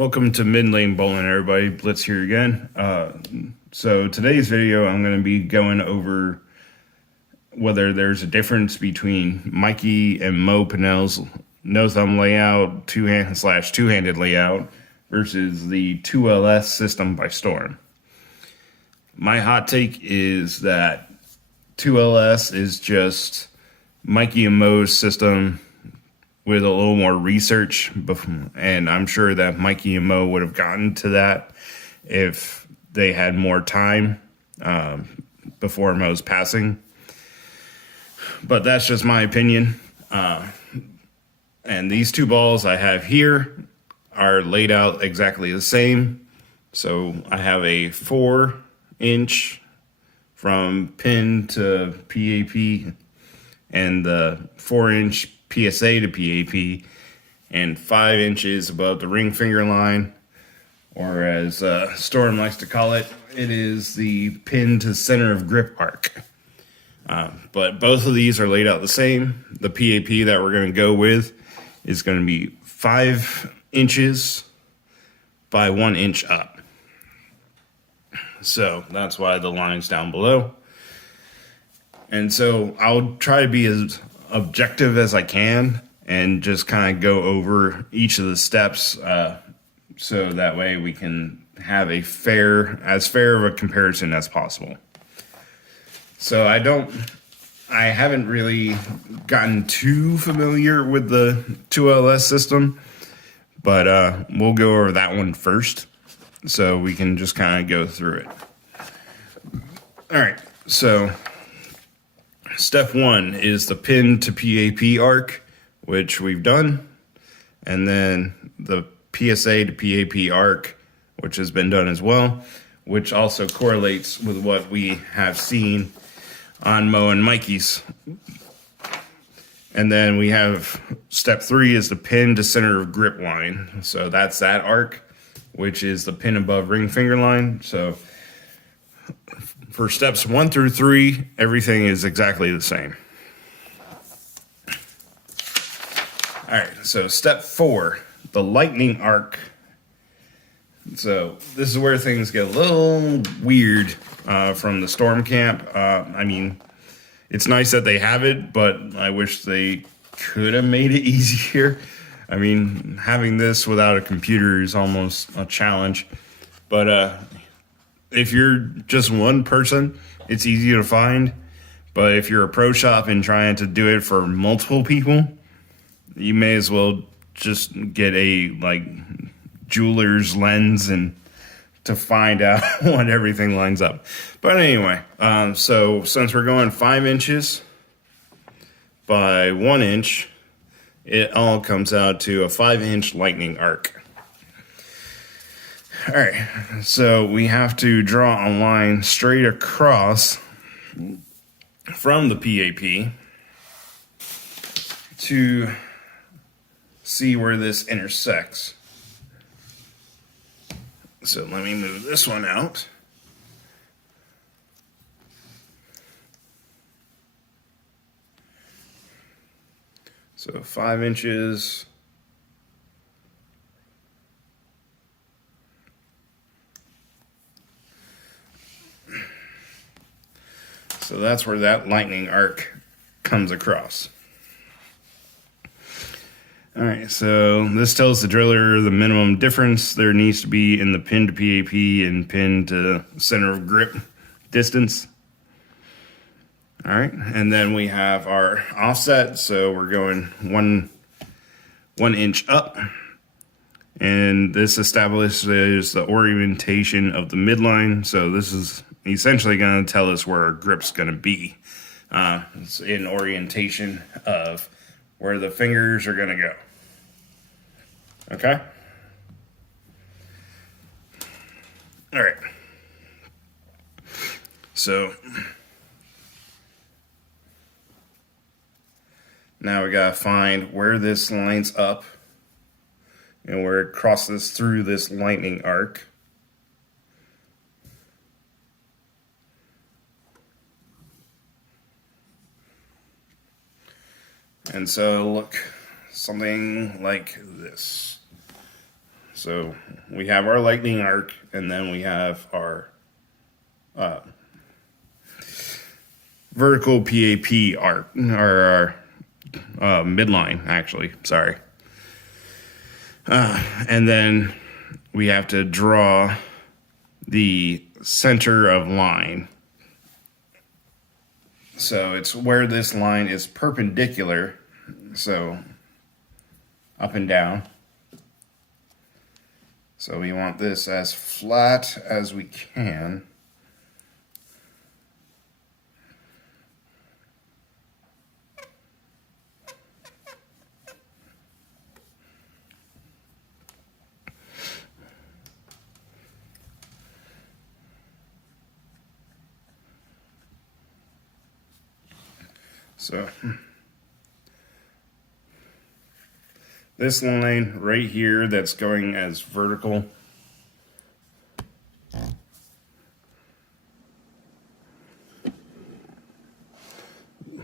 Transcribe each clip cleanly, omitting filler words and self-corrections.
Welcome to Mid Lane Bowling, everybody. Blitz here again. So today's video, I'm going to be going over whether there's a difference between Mikey and Mo Pinel's no-thumb layout, two-handed layout, versus the 2LS system by Storm. My hot take is that 2LS is just Mikey and Mo's system with a little more research, and I'm sure that Mikey and Mo would have gotten to that if they had more time before Mo's passing. But that's just my opinion. And these two balls I have here are laid out exactly the same. So I have a 4-inch from pin to PAP and the 4-inch PSA to PAP, and 5 inches above the ring finger line, or as Storm likes to call it, it is the pin to center of grip arc. But both of these are laid out the same. The PAP that we're going to go with is going to be 5 inches by 1 inch up. So that's why the line's down below. And so I'll try to be as objective as I can and just kind of go over each of the steps so that way we can have as fair of a comparison as possible. So I haven't really gotten too familiar with the 2LS system, but we'll go over that one first so we can just kind of go through it. All right, so step 1 is the pin to PAP arc, which we've done. And then the PSA to PAP arc, which has been done as well, which also correlates with what we have seen on Mo and Mikey's. And then we have step 3 is the pin to center of grip line. So that's that arc, which is the pin above ring finger line. So for steps 1 through 3, everything is exactly the same. All right, so step 4, the lightning arc. So this is where things get a little weird from the Storm camp. I mean, it's nice that they have it, but I wish they could have made it easier. I mean, having this without a computer is almost a challenge. But if you're just one person, it's easy to find. But if you're a pro shop and trying to do it for multiple people, you may as well just get a jeweler's lens and to find out what everything lines up. But anyway, so since we're going 5 inches by 1 inch, it all comes out to a 5-inch lightning arc. All right, so we have to draw a line straight across from the PAP to see where this intersects. So let me move this one out. So 5 inches. So that's where that lightning arc comes across. All right, so this tells the driller the minimum difference there needs to be in the pin to PAP and pin to center of grip distance. All right, and then we have our offset, so we're going one inch up. And this establishes the orientation of the midline, so this is essentially going to tell us where our grip's going to be. It's in orientation of where the fingers are going to go. Okay? All right. So now we got to find where this lines up and where it crosses through this lightning arc. And so look, something like this. So we have our lightning arc, and then we have our vertical PAP arc, or our midline, actually. Sorry. And then we have to draw the center of line. So it's where this line is perpendicular, so up and down. So we want this as flat as we can. So this line right here that's going as vertical,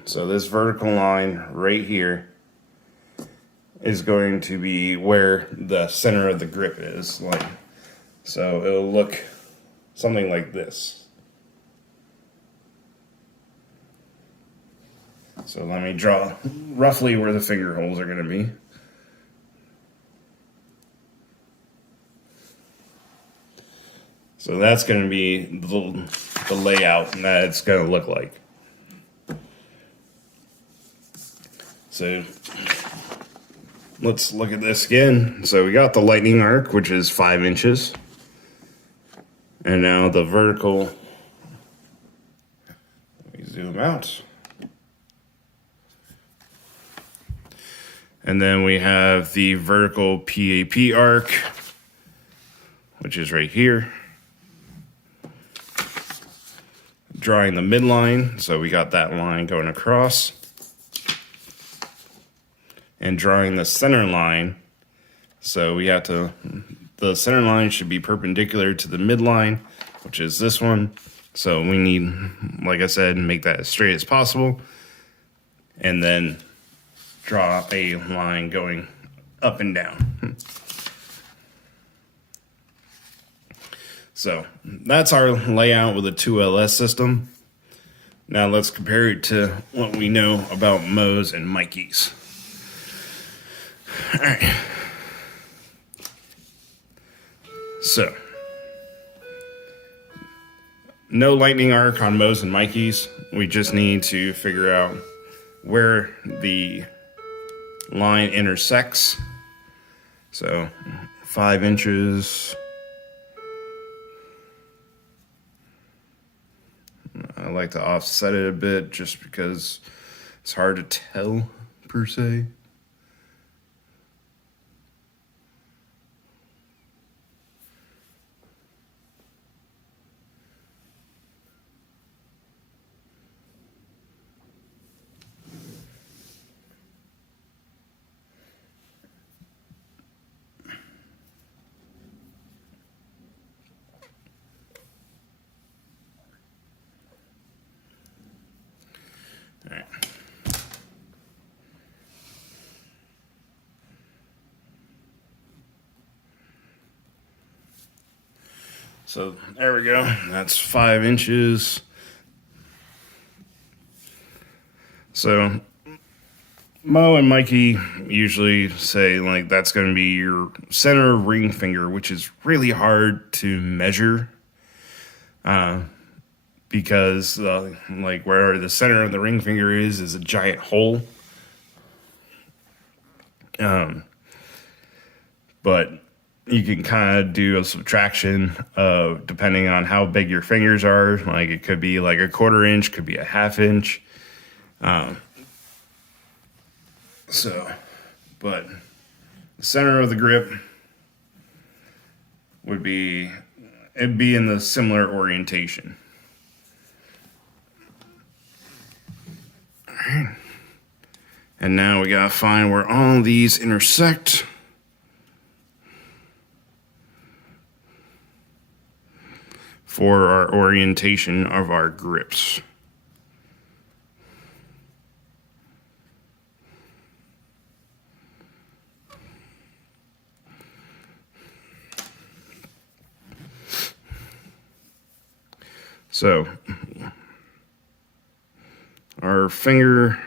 so this vertical line right here is going to be where the center of the grip is. Like, so it'll look something like this. So let me draw roughly where the finger holes are going to be. So that's going to be the layout that it's going to look like. So let's look at this again. So we got the lightning arc, which is 5 inches. And now the vertical, let me zoom out. And then we have the vertical PAP arc, which is right here. Drawing the midline, so we got that line going across. And drawing the center line, so we have to, the center line should be perpendicular to the midline, which is this one. So we need, like I said, make that as straight as possible. And then draw a line going up and down. So that's our layout with a 2LS system. Now let's compare it to what we know about Moe's and Mikey's. All right. So no lightning arc on Moe's and Mikey's. We just need to figure out where the line intersects. So 5 inches. I like to offset it a bit just because it's hard to tell per se. All right. So there we go. That's 5 inches. So Mo and Mikey usually say like that's going to be your center ring finger, which is really hard to measure. Because like where the center of the ring finger is a giant hole. But you can kind of do a subtraction of depending on how big your fingers are. Like it could be like a 1/4 inch, could be a 1/2 inch. But the center of the grip would be, it'd be in the similar orientation. Alright. And now we gotta find where all these intersect. For our orientation of our grips. So our finger,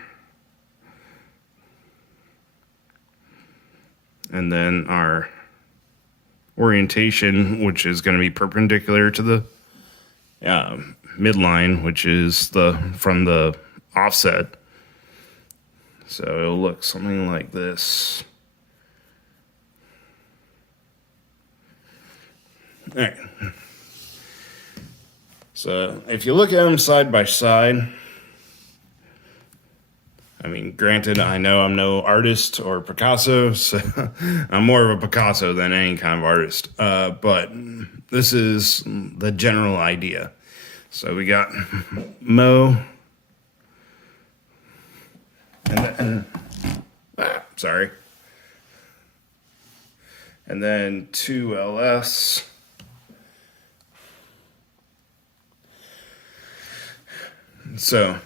and then our orientation, which is going to be perpendicular to the midline, which is from the offset. So it'll look something like this. All right. So if you look at them side by side, I mean, granted, I know I'm no artist or Picasso, so I'm more of a Picasso than any kind of artist. But this is the general idea. So we got Mo. Sorry. And then 2LS. So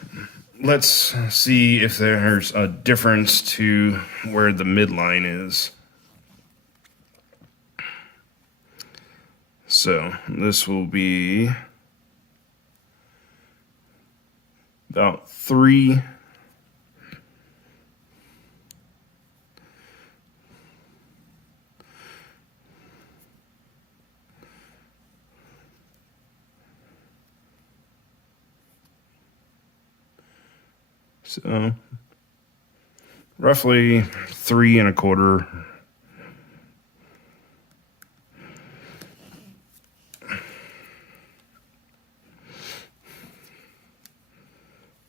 let's see if there's a difference to where the midline is. So this will be about 3. So roughly 3 1/4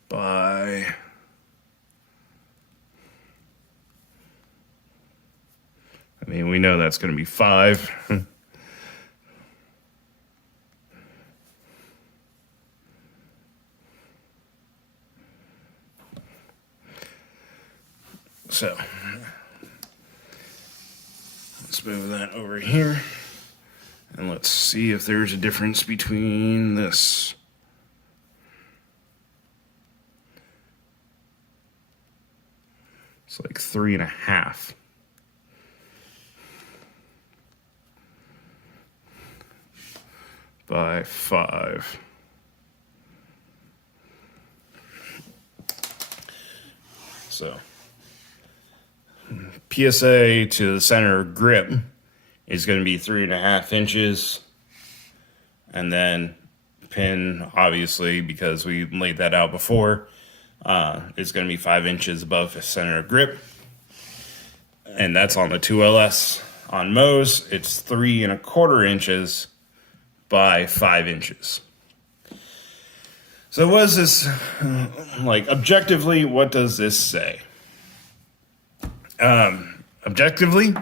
by I mean, we know that's going to be 5. So let's move that over here, and let's see if there's a difference between this. It's like 3 1/2 by 5. So PSA to the center of grip is going to be 3 1/2 inches. And then pin, obviously, because we laid that out before, is going to be 5 inches above the center of grip. And that's on the 2LS. On Mo's, it's 3 1/4 inches by 5 inches. So what is this, like, objectively, what does this say? Objectively,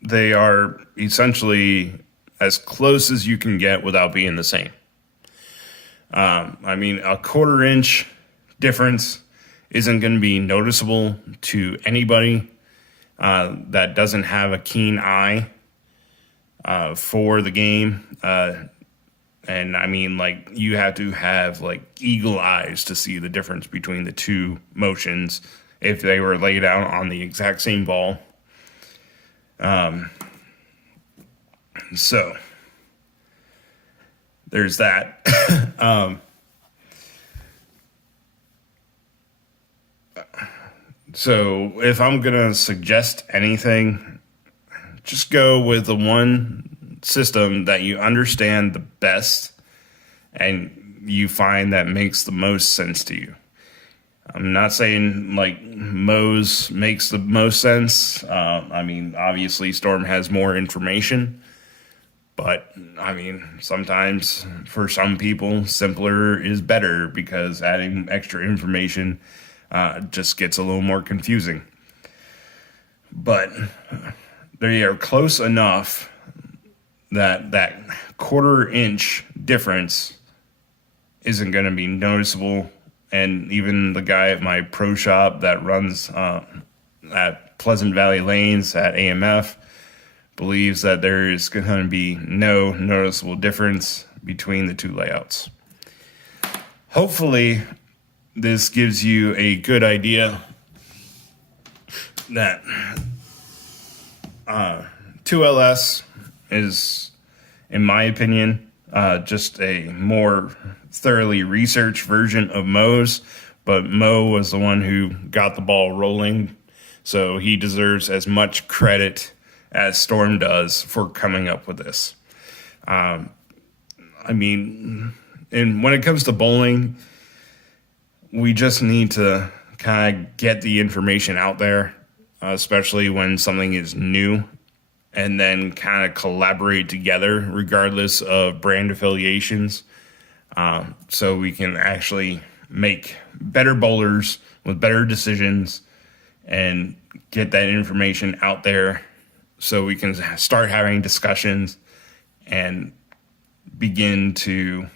they are essentially as close as you can get without being the same. I mean, a 1/4 inch difference isn't going to be noticeable to anybody that doesn't have a keen eye for the game. And I mean, like, you have to have like eagle eyes to see the difference between the two motions if they were laid out on the exact same ball. So there's that. So if I'm going to suggest anything, just go with the one system that you understand the best and you find that makes the most sense to you. I'm not saying like Mo's makes the most sense. I mean, obviously Storm has more information, but I mean, sometimes for some people, simpler is better because adding extra information just gets a little more confusing. But they are close enough that 1/4 inch difference isn't going to be noticeable. And even the guy at my pro shop that runs at Pleasant Valley Lanes at AMF believes that there is going to be no noticeable difference between the two layouts. Hopefully, this gives you a good idea that 2LS is, in my opinion, just a more thoroughly researched version of Mo's. But Mo was the one who got the ball rolling, so he deserves as much credit as Storm does for coming up with this. I mean, and when it comes to bowling, we just need to kind of get the information out there, especially when something is new, and then kind of collaborate together regardless of brand affiliations, so we can actually make better bowlers with better decisions and get that information out there so we can start having discussions and begin to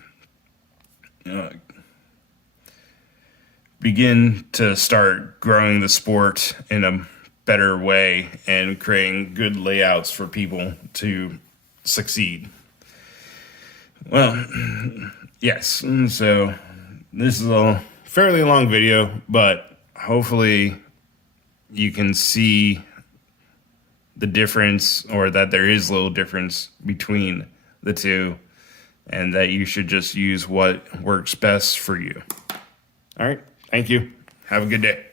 start growing the sport in a better way and creating good layouts for people to succeed. Well, yes, so this is a fairly long video, but hopefully you can see the difference, or that there is a little difference between the two, and that you should just use what works best for you. All right, thank you. Have a good day.